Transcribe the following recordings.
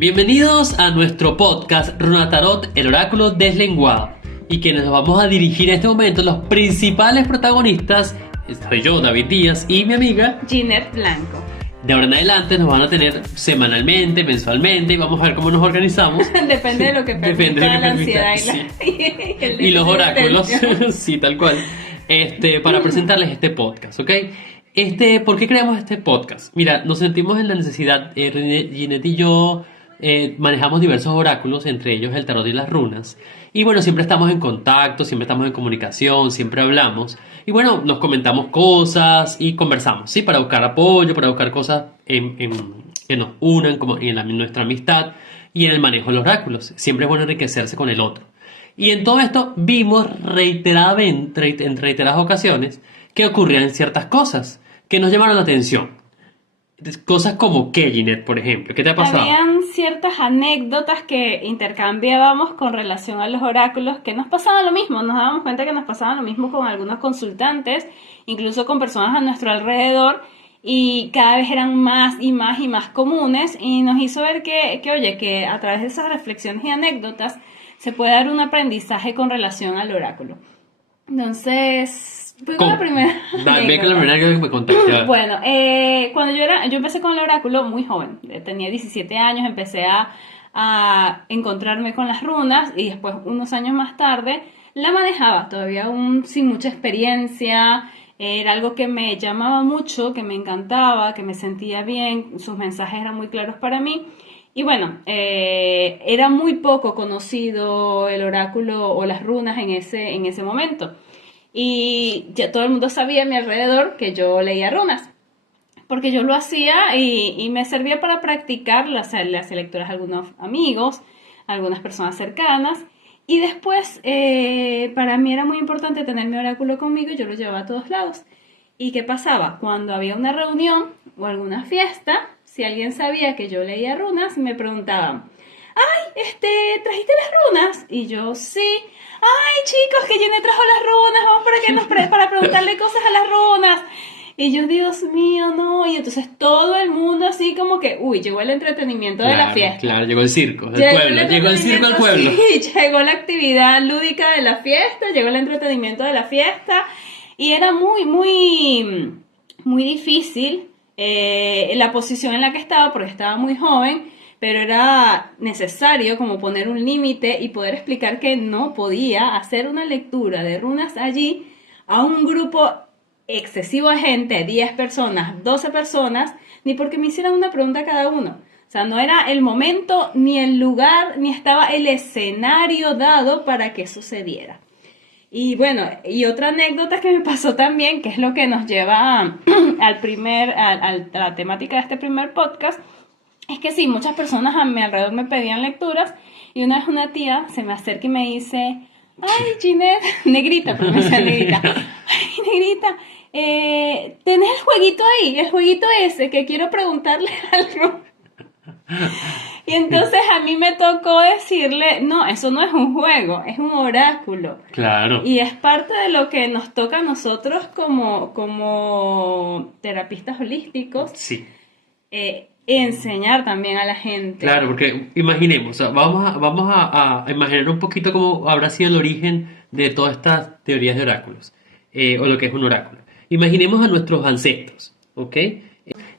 Bienvenidos a nuestro podcast Runa Tarot, el oráculo deslenguado, y quienes nos vamos a dirigir en este momento, los principales protagonistas, soy yo, David Díaz, y mi amiga Ginette Blanco. De ahora en adelante nos van a tener semanalmente, mensualmente, y vamos a ver cómo nos organizamos. Depende de lo que permita la ansiedad y los oráculos, sí, tal cual, para presentarles este podcast, ¿ok? ¿Por qué creamos este podcast? Mira, nos sentimos en la necesidad, Ginette y yo manejamos diversos oráculos, entre ellos el tarot y las runas. Y bueno, siempre estamos en contacto, siempre estamos en comunicación, siempre hablamos. Y bueno, nos comentamos cosas y conversamos, ¿sí? Para buscar apoyo, para buscar cosas que nos unan, como en nuestra amistad y en el manejo de los oráculos. Siempre es bueno enriquecerse con el otro. Y en todo esto vimos en reiteradas ocasiones que ocurrían ciertas cosas que nos llamaron la atención. Cosas como ¿qué, Ginette, por ejemplo? ¿Qué te ha pasado? Habían ciertas anécdotas que intercambiábamos con relación a los oráculos que nos pasaban lo mismo. Nos dábamos cuenta que nos pasaban lo mismo con algunos consultantes, incluso con personas a nuestro alrededor, y cada vez eran más y más y más comunes, y nos hizo ver que a través de esas reflexiones y anécdotas se puede dar un aprendizaje con relación al oráculo. Entonces, fui con la primera. Ve con la primera que me contaste. Bueno, cuando yo empecé con el oráculo muy joven, tenía 17 años, empecé a encontrarme con las runas, y después, unos años más tarde, la manejaba, todavía aún sin mucha experiencia. Era algo que me llamaba mucho, que me encantaba, que me sentía bien, sus mensajes eran muy claros para mí. Y bueno, era muy poco conocido el oráculo o las runas en ese momento. Y ya todo el mundo sabía a mi alrededor que yo leía runas, porque yo lo hacía y me servía para practicar las lecturas a algunos amigos, a algunas personas cercanas. Y después, para mí era muy importante tener mi oráculo conmigo, y yo lo llevaba a todos lados. ¿Y qué pasaba? Cuando había una reunión o alguna fiesta, si alguien sabía que yo leía runas, me preguntaban: ¡ay, trajiste las runas! Y yo, sí. ¡Ay, chicos, que Ginette trajo las runas! Vamos para preguntarle cosas a las runas. Y yo, Dios mío, no. Y entonces todo el mundo así como que, llegó el entretenimiento de la fiesta. Claro, llegó el circo del pueblo. Llegó el circo al pueblo. Sí, llegó la actividad lúdica de la fiesta, llegó el entretenimiento de la fiesta. Y era muy, muy, muy difícil la posición en la que estaba, porque estaba muy joven, pero era necesario como poner un límite y poder explicar que no podía hacer una lectura de runas allí a un grupo excesivo de gente, 10 personas, 12 personas, ni porque me hicieran una pregunta cada uno. O sea, no era el momento, ni el lugar, ni estaba el escenario dado para que sucediera. Y bueno, y otra anécdota que me pasó también, que es lo que nos lleva a la temática de este primer podcast, es que sí, muchas personas a mi alrededor me pedían lecturas, y una vez una tía se me acerca y me dice: ¡ay, Ginette! Negrita, pero me decía negrita. ¡Ay, negrita! ¿Tenés el jueguito ahí? El jueguito ese, que quiero preguntarle algo. Y entonces a mí me tocó decirle: no, eso no es un juego, es un oráculo. Claro. Y es parte de lo que nos toca a nosotros como terapistas holísticos. Sí. Enseñar también a la gente. Claro, porque imaginemos, o sea, vamos a imaginar un poquito cómo habrá sido el origen de todas estas teorías de oráculos, o lo que es un oráculo. Imaginemos a nuestros ancestros, ¿ok?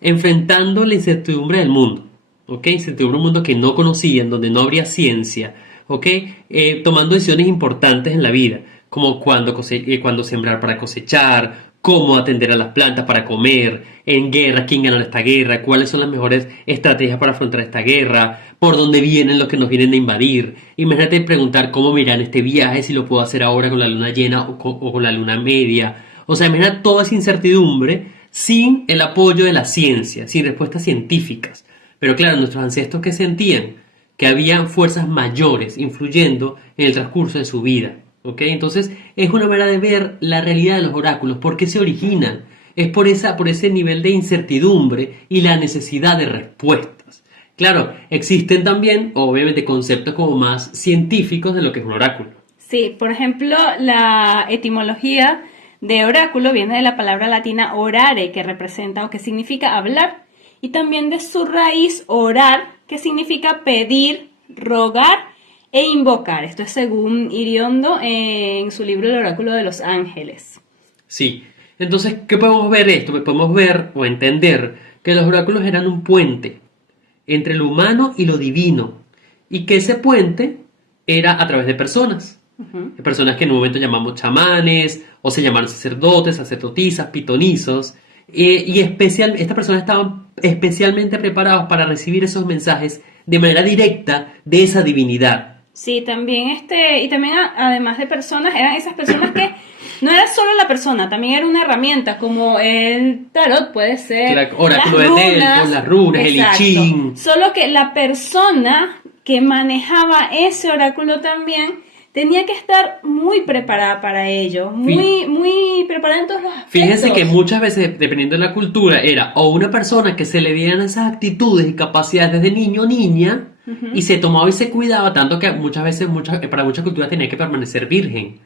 Enfrentando la incertidumbre del mundo, ¿ok? Incertidumbre de un mundo que no conocían, donde no habría ciencia, ¿ok? Tomando decisiones importantes en la vida, como cuándo sembrar para cosechar, cómo atender a las plantas para comer, en guerra, quién ganó esta guerra, cuáles son las mejores estrategias para afrontar esta guerra, por dónde vienen los que nos vienen a invadir. Imagínate preguntar cómo miran este viaje, si lo puedo hacer ahora con la luna llena o con la luna media. O sea, imagina toda esa incertidumbre sin el apoyo de la ciencia, sin respuestas científicas. Pero claro, nuestros ancestros, que sentían que había fuerzas mayores influyendo en el transcurso de su vida. ¿Ok? Entonces es una manera de ver la realidad de los oráculos, por qué se originan. Es por ese nivel de incertidumbre y la necesidad de respuestas. Claro, existen también, obviamente, conceptos como más científicos de lo que es un oráculo. Sí, por ejemplo, la etimología de oráculo viene de la palabra latina orare, que representa o que significa hablar. y también de su raíz orar, que significa pedir, rogar e invocar. Esto es según Iriondo en su libro El oráculo de los ángeles. Sí. Entonces, ¿qué podemos ver esto? Podemos ver o entender que los oráculos eran un puente entre lo humano y lo divino, y que ese puente era a través de personas. Personas que en un momento llamamos chamanes, o se llamaron sacerdotes, sacerdotisas, pitonizos, estas personas estaban especialmente preparados para recibir esos mensajes de manera directa de esa divinidad. Sí, también y también además de personas, eran esas personas que no era solo la persona, también era una herramienta, como el tarot puede ser, El oráculo de Delfos, las runas, exacto. el I Ching. Solo que la persona que manejaba ese oráculo también tenía que estar muy preparada para ello, muy preparada en todos los aspectos. Fíjense que muchas veces, dependiendo de la cultura, era o una persona que se le dieran esas actitudes y capacidades de niño o niña, y se tomaba y se cuidaba, tanto que muchas veces, para muchas culturas tenía que permanecer virgen,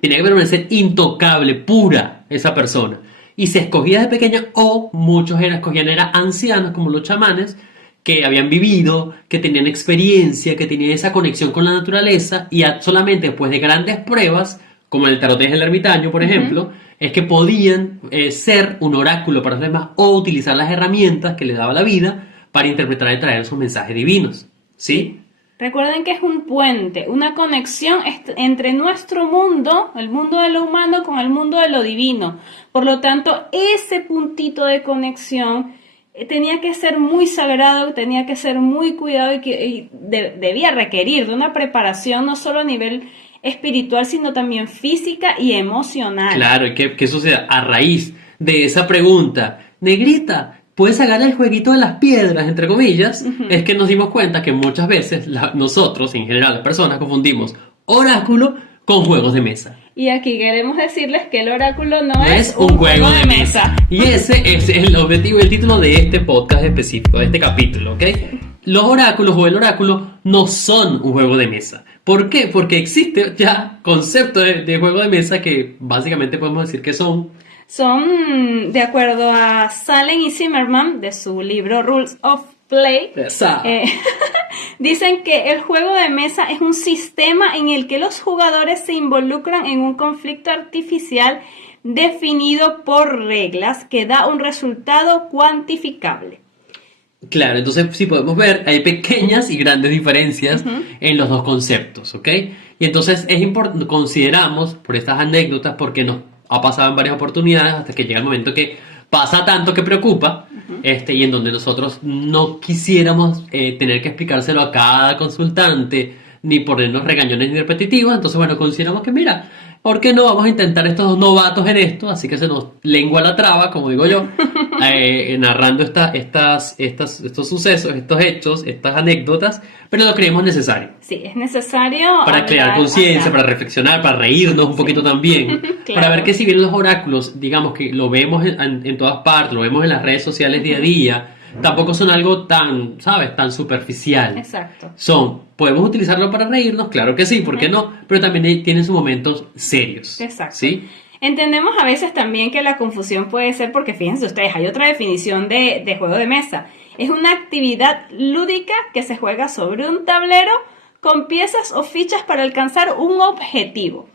tenía que permanecer intocable, pura esa persona. Y se escogía de pequeña, o muchos escogían ancianos, como los chamanes, que habían vivido, que tenían experiencia, que tenían esa conexión con la naturaleza, y solamente después de grandes pruebas, como el tarot del ermitaño, por ejemplo, es que podían ser un oráculo para los demás, o utilizar las herramientas que les daba la vida para interpretar y traer sus mensajes divinos. ¿Sí? Recuerden que es un puente, una conexión entre nuestro mundo, el mundo de lo humano, con el mundo de lo divino. Por lo tanto, ese puntito de conexión tenía que ser muy sagrado, tenía que ser muy cuidado y debía requerir de una preparación no solo a nivel espiritual, sino también física y emocional. Claro, y ¿qué sucede? A raíz de esa pregunta, negrita, ¿puedes sacar el jueguito de las piedras, entre comillas? Es que nos dimos cuenta que muchas veces nosotros, en general, las personas, confundimos oráculo con juegos de mesa. Y aquí queremos decirles que el oráculo no es un juego de mesa. Y ese es el objetivo y el título de este podcast específico, de este capítulo, ¿ok? Los oráculos o el oráculo no son un juego de mesa. ¿Por qué? Porque existe ya concepto de juego de mesa que básicamente podemos decir que son, de acuerdo a Salem y Zimmerman, de su libro Rules of Play, dicen que el juego de mesa es un sistema en el que los jugadores se involucran en un conflicto artificial definido por reglas que da un resultado cuantificable. Claro, entonces sí podemos ver, hay pequeñas y grandes diferencias en los dos conceptos, ¿ok? Y entonces es importante, consideramos por estas anécdotas, porque nos ha pasado en varias oportunidades hasta que llega el momento que pasa tanto que preocupa, y en donde nosotros no quisiéramos tener que explicárselo a cada consultante, ni ponernos regañones ni repetitivos. Entonces, bueno, consideramos que, mira, ¿por qué no vamos a intentar estos novatos en esto? Así que se nos lengua la traba, como digo yo, narrando estos sucesos, estos hechos, estas anécdotas, pero lo creemos necesario. Sí, es necesario para crear conciencia, para reflexionar, para reírnos un poquito también, Claro. Para ver que si bien los oráculos, digamos que lo vemos en todas partes, lo vemos en las redes sociales día a día, tampoco son algo tan, ¿sabes?, tan superficial. Exacto. ¿Podemos utilizarlo para reírnos? Claro que sí, ¿por qué no? Pero también tienen sus momentos serios. Exacto. ¿Sí? Entendemos a veces también que la confusión puede ser porque, fíjense ustedes, hay otra definición de juego de mesa. Es una actividad lúdica que se juega sobre un tablero con piezas o fichas para alcanzar un objetivo.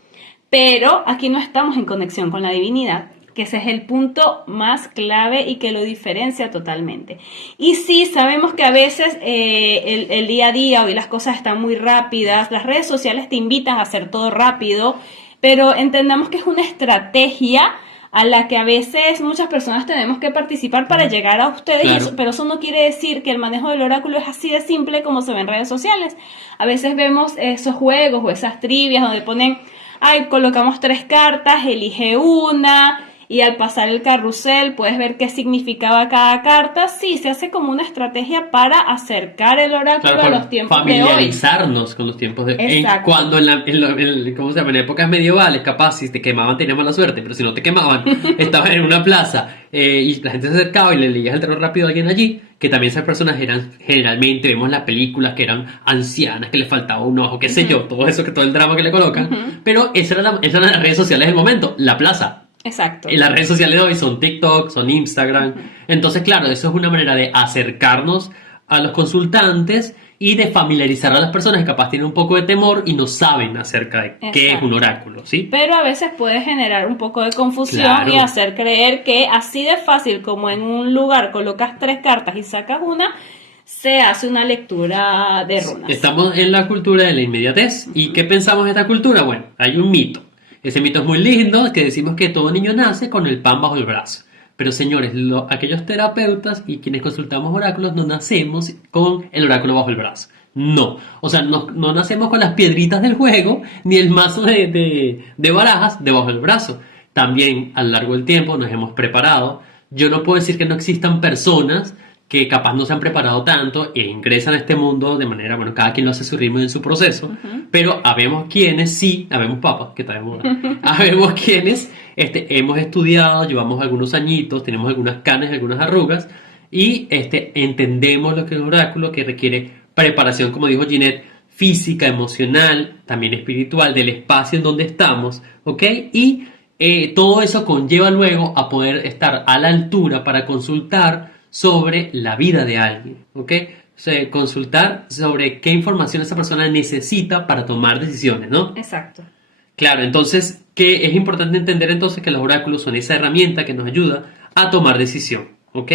Pero aquí no estamos en conexión con la divinidad, que ese es el punto más clave y que lo diferencia totalmente. Y sí, sabemos que a veces el día a día, hoy las cosas están muy rápidas, las redes sociales te invitan a hacer todo rápido, pero entendamos que es una estrategia a la que a veces muchas personas tenemos que participar para llegar a ustedes, Claro. pero eso no quiere decir que el manejo del oráculo es así de simple como se ve en redes sociales. A veces vemos esos juegos o esas trivias donde ponen, colocamos 3 cartas, elige una, y al pasar el carrusel puedes ver qué significaba cada carta. Sí, se hace como una estrategia para acercar el oráculo a los tiempos de hoy. Familiarizarnos con los tiempos de hoy. Exacto. Cuando ¿cómo se llama? En épocas medievales, capaz, si te quemaban tenías mala suerte, pero si no te quemaban, estabas en una plaza y la gente se acercaba y le leías el terror rápido a alguien allí, que también esas personas eran, generalmente vemos en las películas que eran ancianas, que les faltaba un ojo, qué sé yo, todo eso, que todo el drama que le colocan, pero esas eran las redes sociales del momento, la plaza. Exacto. Y las redes sociales de hoy son TikTok, son Instagram. Entonces, claro, eso es una manera de acercarnos a los consultantes y de familiarizar a las personas que capaz tienen un poco de temor y no saben acerca de qué es Exacto. un oráculo, ¿sí? Pero a veces puede generar un poco de confusión Claro. y hacer creer que así de fácil como en un lugar colocas 3 cartas y sacas una, se hace una lectura de runas. Estamos en la cultura de la inmediatez. ¿Y qué pensamos de esta cultura? Bueno, hay un mito. Ese mito es muy lindo, que decimos que todo niño nace con el pan bajo el brazo. Pero señores, aquellos terapeutas y quienes consultamos oráculos no nacemos con el oráculo bajo el brazo. No. O sea, no nacemos con las piedritas del juego ni el mazo de barajas debajo del brazo. También a lo largo del tiempo nos hemos preparado. Yo no puedo decir que no existan personas que capaz no se han preparado tanto e ingresan a este mundo de manera, bueno, cada quien lo hace a su ritmo y en su proceso, pero habemos quienes sí, habemos papas, que traemos, habemos quienes hemos estudiado, llevamos algunos añitos, tenemos algunas canas y algunas arrugas y entendemos lo que es un oráculo, que requiere preparación, como dijo Ginette, física, emocional, también espiritual, del espacio en donde estamos, ¿ok? Y todo eso conlleva luego a poder estar a la altura para consultar sobre la vida de alguien, ¿ok? O sea, consultar sobre qué información esa persona necesita para tomar decisiones, ¿no? Exacto. Claro, entonces, que es importante entender entonces que los oráculos son esa herramienta que nos ayuda a tomar decisión, ¿ok?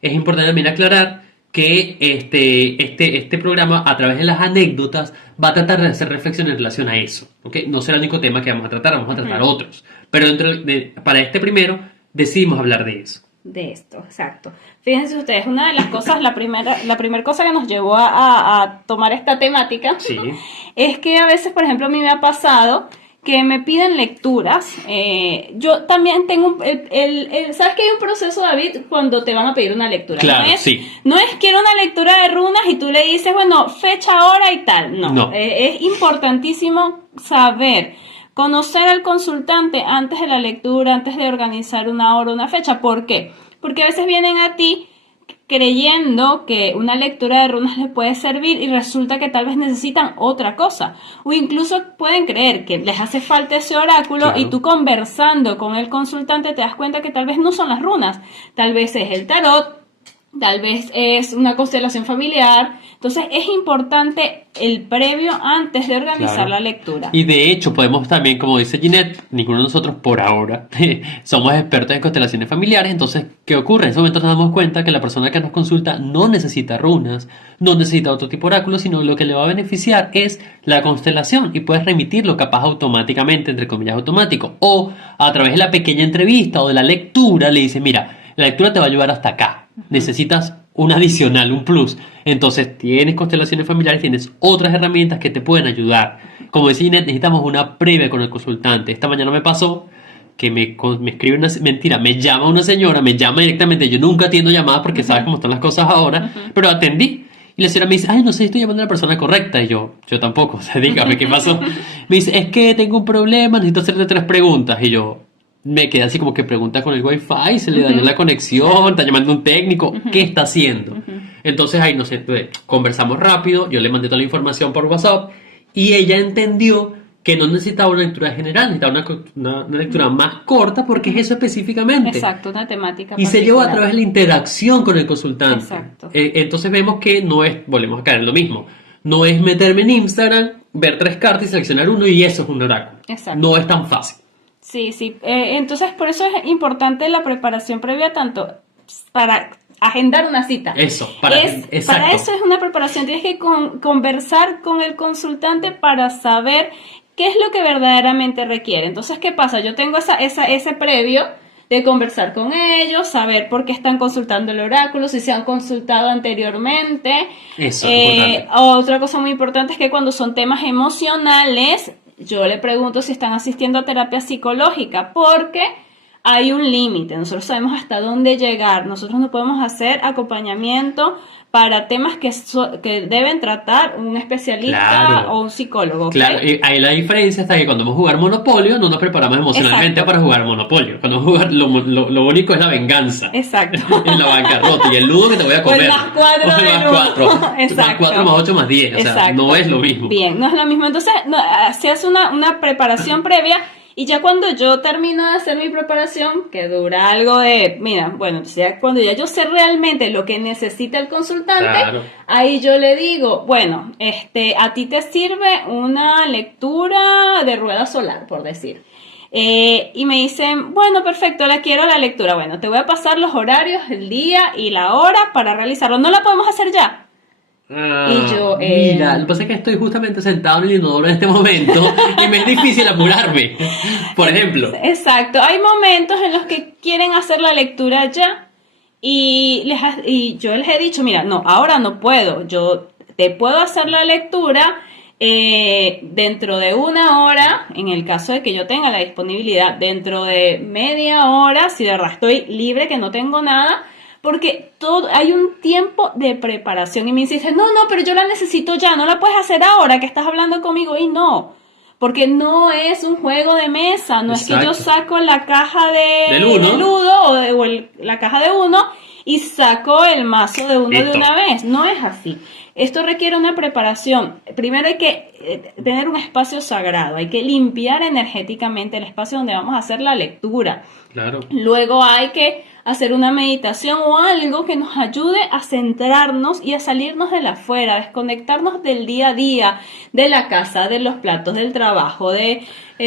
Es importante también aclarar que este programa, a través de las anécdotas, va a tratar de hacer reflexión en relación a eso, ¿ok? No será el único tema que vamos a tratar, vamos a tratar otros, pero para este primero decidimos hablar de eso. De esto, exacto. Fíjense ustedes, una de las cosas, la primera cosa que nos llevó a tomar esta temática Sí. es que a veces, por ejemplo, a mí me ha pasado que me piden lecturas. Yo también tengo, ¿sabes que hay un proceso, David, cuando te van a pedir una lectura? Claro, no es, sí. No es quiero una lectura de runas y tú le dices, bueno, fecha, hora y tal. No. Es importantísimo saber, conocer al consultante antes de la lectura, antes de organizar una hora, una fecha. ¿Por qué? Porque a veces vienen a ti creyendo que una lectura de runas les puede servir y resulta que tal vez necesitan otra cosa. O incluso pueden creer que les hace falta ese oráculo, Claro. y tú conversando con el consultante te das cuenta que tal vez no son las runas, tal vez es el tarot, tal vez es una constelación familiar. Entonces es importante el previo antes de organizar Claro. la lectura. Y de hecho podemos también, como dice Ginette, ninguno de nosotros por ahora somos expertos en constelaciones familiares. Entonces, ¿qué ocurre? En ese momento nos damos cuenta que la persona que nos consulta no necesita runas, no necesita otro tipo de oráculo, sino lo que le va a beneficiar es la constelación, y puedes remitirlo capaz automáticamente, entre comillas automático, o a través de la pequeña entrevista o de la lectura le dice, mira, la lectura te va a ayudar hasta acá, necesitas un adicional, un plus. Entonces tienes constelaciones familiares, tienes otras herramientas que te pueden ayudar. Como decía Inés, necesitamos una previa con el consultante. Esta mañana me pasó que me escribe una mentira, me llama una señora, me llama directamente. Yo nunca atiendo llamadas porque sabes cómo están las cosas ahora, pero atendí. Y la señora me dice, ay, no sé si estoy llamando a la persona correcta. Y yo tampoco, o sea, dígame qué pasó. Me dice, es que tengo un problema, necesito hacerte 3 preguntas. Y yo me quedé así como que pregunta con el wifi, se le dañó la conexión, está llamando un técnico, ¿qué está haciendo? Entonces ahí, no sé, conversamos rápido, yo le mandé toda la información por WhatsApp y ella entendió que no necesitaba una lectura general, necesitaba una lectura más corta, porque es eso específicamente. Exacto, una temática Y se llevó a particular. través de la interacción con el consultante. Exacto. Entonces vemos que no es, volvemos a caer en lo mismo, no es meterme en Instagram, ver 3 cartas y seleccionar uno y eso es un oráculo. Exacto. No es tan fácil. Sí, sí. Entonces, por eso es importante la preparación previa, tanto para agendar una cita. Eso, Para exacto. eso es una preparación. Tienes que conversar con el consultante para saber qué es lo que verdaderamente requiere. Entonces, ¿qué pasa? Yo tengo ese previo de conversar con ellos, saber por qué están consultando el oráculo, si se han consultado anteriormente. Eso es importante. Otra cosa muy importante es que cuando son temas emocionales, yo le pregunto si están asistiendo a terapia psicológica, porque hay un límite. Nosotros sabemos hasta dónde llegar. Nosotros no podemos hacer acompañamiento para temas que deben tratar un especialista Claro. o un psicólogo. ¿ok? Claro, y ahí la diferencia está que cuando vamos a jugar Monopolio no nos preparamos emocionalmente Exacto. para jugar Monopolio. Cuando vamos a jugar, lo único es la venganza. Exacto. En la bancarrota y el ludo que te voy a O comer. el más 4 O el de más ludo. 4. Más Exacto. 4 más 8 más 10. O sea, Exacto. no es lo mismo. Bien, no es lo mismo. Entonces, se hace una preparación previa Y ya cuando yo termino de hacer mi preparación, que dura algo de, mira, bueno, ya cuando ya yo sé realmente lo que necesita el consultante, Claro. ahí yo le digo, bueno, a ti te sirve una lectura de rueda solar, por decir. Y me dicen, bueno, perfecto, la quiero la lectura. Bueno, te voy a pasar los horarios, el día y la hora para realizarlo. ¿No la podemos hacer ya? Y yo, Mira, lo que pasa es que estoy justamente sentado en el inodoro en este momento y me es difícil apurarme. Por ejemplo. Exacto, hay momentos en los que quieren hacer la lectura ya y yo les he dicho, mira, no, ahora no puedo, yo te puedo hacer la lectura dentro de una hora, en el caso de que yo tenga la disponibilidad, dentro de media hora, si de verdad estoy libre, que no tengo nada, porque hay un tiempo de preparación y me dice, no, pero yo la necesito ya, no la puedes hacer ahora que estás hablando conmigo y no. Porque no es un juego de mesa, no Exacto. es que yo saco la caja Del uno. de ludo la caja de uno y saco el mazo de uno Listo. de una vez. No es así. Esto requiere una preparación. Primero hay que tener un espacio sagrado, hay que limpiar energéticamente el espacio donde vamos a hacer la lectura. Claro. Luego hay que hacer una meditación o algo que nos ayude a centrarnos y a salirnos de la afuera, a desconectarnos del día a día, de la casa, de los platos, del trabajo, de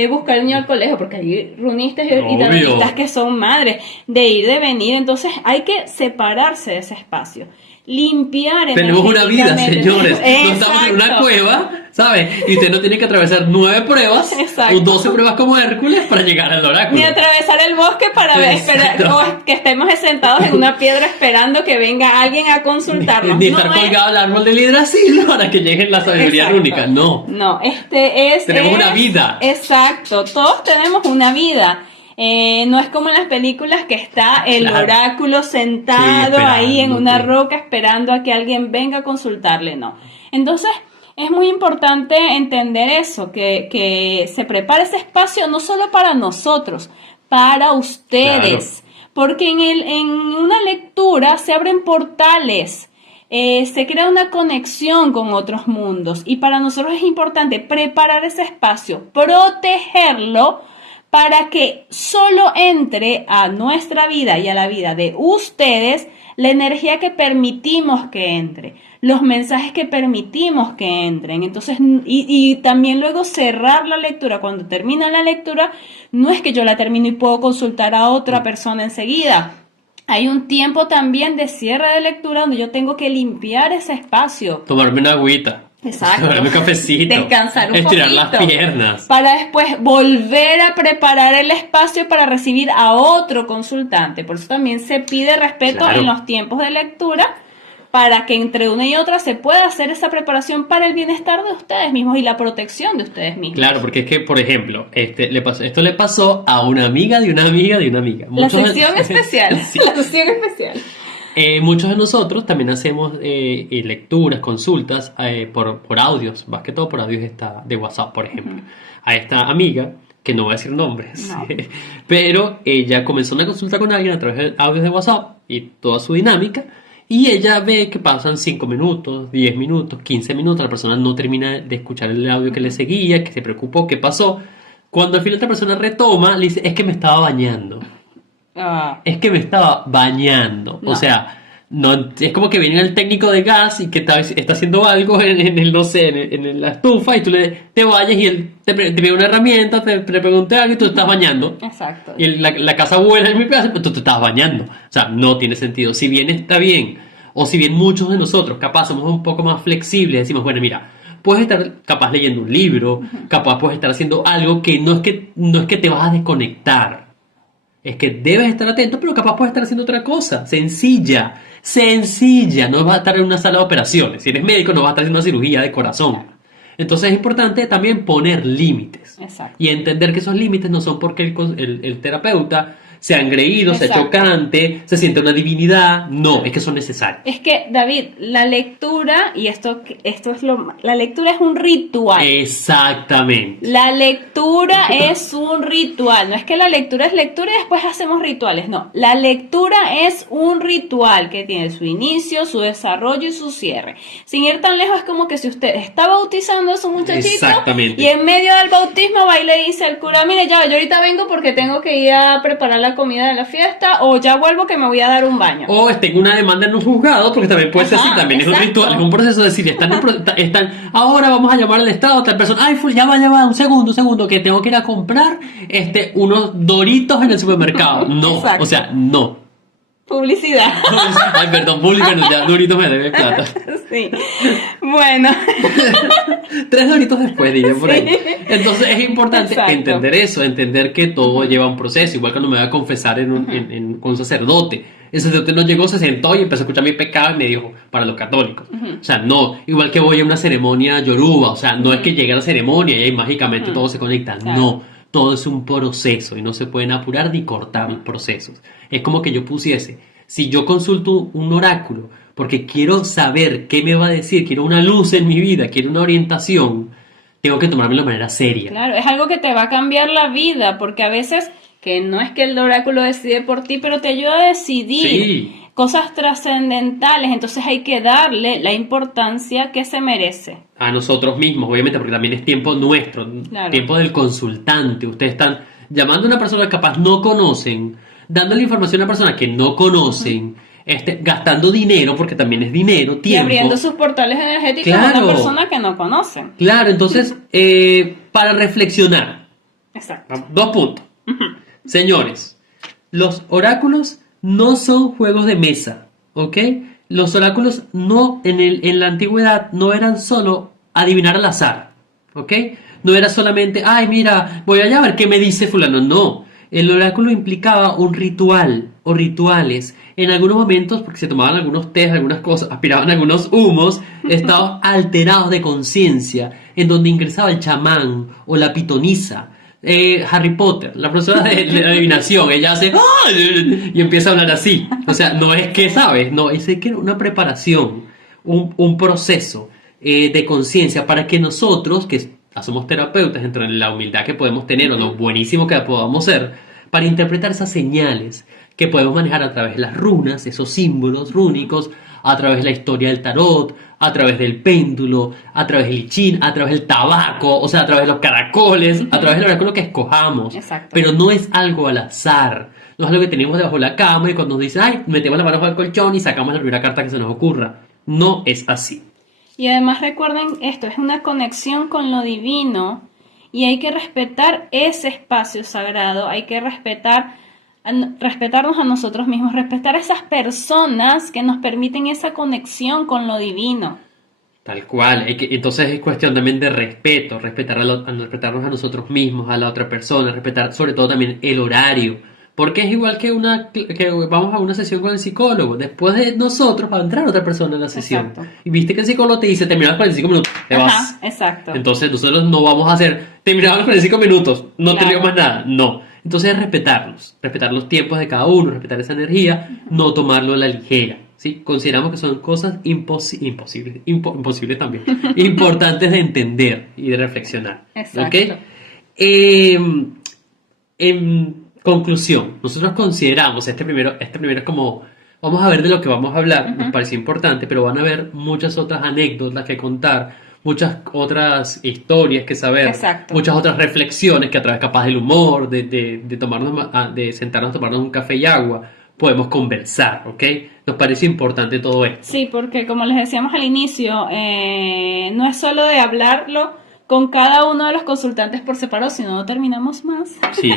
buscar al niño al colegio, porque hay runistas y Obvio. tarotistas que son madres, de ir, de venir. Entonces hay que separarse de ese espacio. Limpiar Tenemos una vida, energéticamente. señores. No estamos en una Exacto. cueva, ¿sabes? Y usted no tiene que atravesar 9 pruebas Exacto. o 12 pruebas como Hércules para llegar al oráculo. Ni atravesar el bosque para esperar, Exacto. o que estemos sentados en una piedra esperando que venga alguien a consultarnos. Ni No estar es- colgado al árbol del hidrasil para que llegue la sabiduría Exacto. rúnica. No. No, Tenemos una vida. Exacto, todos tenemos una vida. No es como en las películas que está el Claro. oráculo Sí, sentado ahí en una esperándote. roca esperando a que alguien venga a consultarle, no. Entonces, es muy importante entender eso, que se prepare ese espacio no solo para nosotros, para ustedes. Porque en una lectura se abren portales. Se crea una conexión con otros mundos y para nosotros es importante preparar ese espacio, protegerlo para que solo entre a nuestra vida y a la vida de ustedes la energía que permitimos que entre, los mensajes que permitimos que entren. Entonces, y también luego cerrar la lectura. Cuando termina la lectura, no es que yo la termino y puedo consultar a otra persona enseguida. Hay un tiempo también de cierre de lectura donde yo tengo que limpiar ese espacio. Tomarme una agüita. Exacto. Tomarme un cafecito. Descansar un estirar poquito. las piernas. Para después volver a preparar el espacio para recibir a otro consultante. Por eso también se pide respeto Claro. en los tiempos de lectura, para que entre una y otra se pueda hacer esa preparación para el bienestar de ustedes mismos y la protección de ustedes mismos. Claro, porque es que, por ejemplo, esto le pasó a una amiga de una amiga de una amiga. La Muchos- sección especial. Sí. La sección especial. Muchos de nosotros también hacemos lecturas, consultas por audios, más que todo por audios de WhatsApp, por ejemplo. A esta amiga, que no voy a decir nombres, No. pero ella comenzó una consulta con alguien a través de audios de WhatsApp y toda su dinámica, y ella ve que pasan 5 minutos, 10 minutos, 15 minutos, la persona no termina de escuchar el audio que le seguía, que se preocupó, qué pasó. Cuando al final otra persona retoma, le dice, es que me estaba bañando. Es que me estaba bañando. No. O sea, no, es como que viene el técnico de gas y que está haciendo algo en el, no sé, en la estufa y tú te bañas y él te pide una herramienta, te pregunta algo y tú te estás bañando. Exacto. Y la casa vuela en mi pedazo, pues tú te estás bañando. O sea, no tiene sentido. Si bien está bien, o si bien muchos de nosotros capaz somos un poco más flexibles, decimos, bueno, mira, puedes estar capaz leyendo un libro, capaz puedes estar haciendo algo que no es que te vas a desconectar. Es que debes estar atento, pero capaz puedes estar haciendo otra cosa. Sencilla. No vas a estar en una sala de operaciones. Si eres médico, no vas a estar haciendo una cirugía de corazón. Entonces es importante también poner límites. Exacto. Y entender que esos límites no son porque el terapeuta sea engreído, sea Exacto. chocante, se sienta una divinidad. No, es que son necesarios. Es que, David, la lectura, y la lectura es un ritual. Exactamente. La lectura es un ritual, no es que la lectura es lectura y después hacemos rituales, no, la lectura es un ritual que tiene su inicio, su desarrollo y su cierre. Sin ir tan lejos, es como que si usted está bautizando a su muchachito Exactamente. y en medio del bautismo va y le dice al cura, mire, ya, yo ahorita vengo porque tengo que ir a preparar la comida de la fiesta, o ya vuelvo que me voy a dar un baño. O tengo una demanda en un juzgado, porque también puede ser Ajá, así, también es un exacto. ritual, es un proceso de decir, ahora vamos a llamar al Estado, tal persona, ay, ya va, un segundo, que tengo que ir a comprar unos Doritos en el supermercado. No, Exacto. o sea, no. Publicidad. Ay, perdón, público, ya Doritos me debe plata. Sí. Bueno. 3 Doritos después, dije por ahí. Sí. Entonces es importante Exacto. entender eso, entender que todo lleva un proceso. Igual cuando me voy a confesar con un sacerdote. El sacerdote no llegó, se sentó y empezó a escuchar mi pecado y me dijo, para los católicos. O sea, no. Igual que voy a una ceremonia yoruba. O sea, no es que llegue a la ceremonia y ahí mágicamente todo se conecta. Claro. No. Todo es un proceso y no se pueden apurar ni cortar procesos. Es como que yo pusiese, si yo consulto un oráculo porque quiero saber qué me va a decir, quiero una luz en mi vida, quiero una orientación, tengo que tomármelo de manera seria. Claro, es algo que te va a cambiar la vida, porque a veces que no es que el oráculo decide por ti, pero te ayuda a decidir Sí. cosas trascendentales, entonces hay que darle la importancia que se merece. A nosotros mismos, obviamente, porque también es tiempo nuestro, Claro. tiempo del consultante. Ustedes están llamando a una persona que capaz no conocen, dándole información a una persona que no conocen, gastando dinero, porque también es dinero, Y tiempo. abriendo sus portales energéticos a Claro. una persona que no conocen. Claro, entonces, para reflexionar, Exacto. 2 puntos. Señores, los oráculos no son juegos de mesa, ¿ok? Los oráculos en la antigüedad no eran solo adivinar al azar, ¿ok? No era solamente, ay, mira, voy allá a ver qué me dice fulano. No, el oráculo implicaba un ritual o rituales. En algunos momentos, porque se tomaban algunos tés, algunas cosas, aspiraban algunos humos, estados alterados de conciencia, en donde ingresaba el chamán o la pitonisa. Harry Potter, la profesora de adivinación, ella hace ¡ay! Y empieza a hablar así. O sea, no es que sabes, no, es que una preparación, un proceso de conciencia para que nosotros, que somos terapeutas, entre la humildad que podemos tener o lo buenísimo que podamos ser, para interpretar esas señales que podemos manejar a través de las runas, esos símbolos rúnicos, a través de la historia del tarot, a través del péndulo, a través del I Ching, a través del tabaco, o sea, a través de los caracoles, a través del oráculo que escojamos. Exacto. Pero no es algo al azar, no es algo que tenemos debajo de la cama y cuando nos dicen, ay, metemos la mano bajo el colchón y sacamos la primera carta que se nos ocurra. No es así. Y además recuerden esto, es una conexión con lo divino y hay que respetar ese espacio sagrado, hay que respetarnos a nosotros mismos, respetar a esas personas que nos permiten esa conexión con lo divino. Tal cual, entonces es cuestión también de respeto, respetarnos a nosotros mismos, a la otra persona, respetar sobre todo también el horario, porque es igual que vamos a una sesión con el psicólogo, después de nosotros va a entrar otra persona en la sesión, Exacto. y viste que el psicólogo te dice terminamos 45 minutos, te vas. Ajá, exacto. Entonces nosotros no vamos a hacer, terminamos los 45 minutos, no Claro. tenemos más nada, no. Entonces es respetar los tiempos de cada uno, respetar esa energía, no tomarlo a la ligera. ¿Sí? Consideramos que son cosas imposibles también, importantes de entender y de reflexionar. Exacto. ¿Ok? En conclusión, nosotros consideramos, este primero es como, vamos a ver de lo que vamos a hablar, nos pareció importante, pero van a haber muchas otras anécdotas que contar, muchas otras historias que saber, Exacto. muchas otras reflexiones que a través capaz del humor, de sentarnos a tomarnos un café y agua, podemos conversar, ¿ok? Nos parece importante todo esto. Sí, porque como les decíamos al inicio, no es solo de hablarlo con cada uno de los consultantes por separado, si no terminamos más. Sí.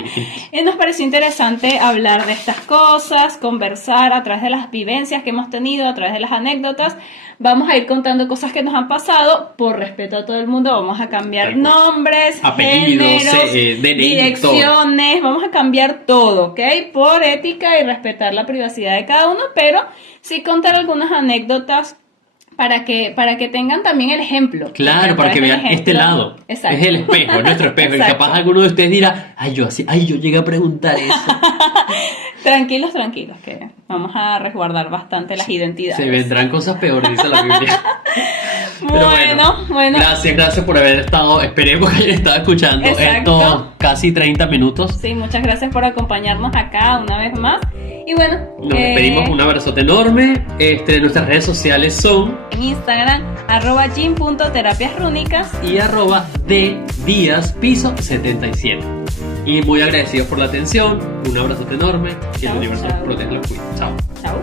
Nos pareció interesante hablar de estas cosas, conversar a través de las vivencias que hemos tenido, a través de las anécdotas. Vamos a ir contando cosas que nos han pasado, por respeto a todo el mundo, vamos a cambiar Tal cual. nombres, Apellidos, géneros, DNI, direcciones, vamos a cambiar todo, ¿ok? Por ética y respetar la privacidad de cada uno, pero sí contar algunas anécdotas para que tengan también el ejemplo. Claro, para que vean este lado. Exacto. Es el espejo, es nuestro espejo. Y Exacto. capaz alguno de ustedes dirá, yo llegué a preguntar eso. Tranquilos, tranquilos, que vamos a resguardar bastante las identidades. Se vendrán cosas peores, dice la Biblia. Pero Bueno. Gracias por haber estado, esperemos que hayan estado escuchando Exacto. estos casi 30 minutos. Sí, muchas gracias por acompañarnos acá una vez más. Y bueno, Nos despedimos, un abrazote enorme. Nuestras redes sociales son en Instagram, @gym.terapiasrúnicas. y @DDíaspiso77. Y muy agradecidos por la atención. Un abrazote enorme. Que el Chao, universo chao. los proteja y los cuide. Chao. Chao.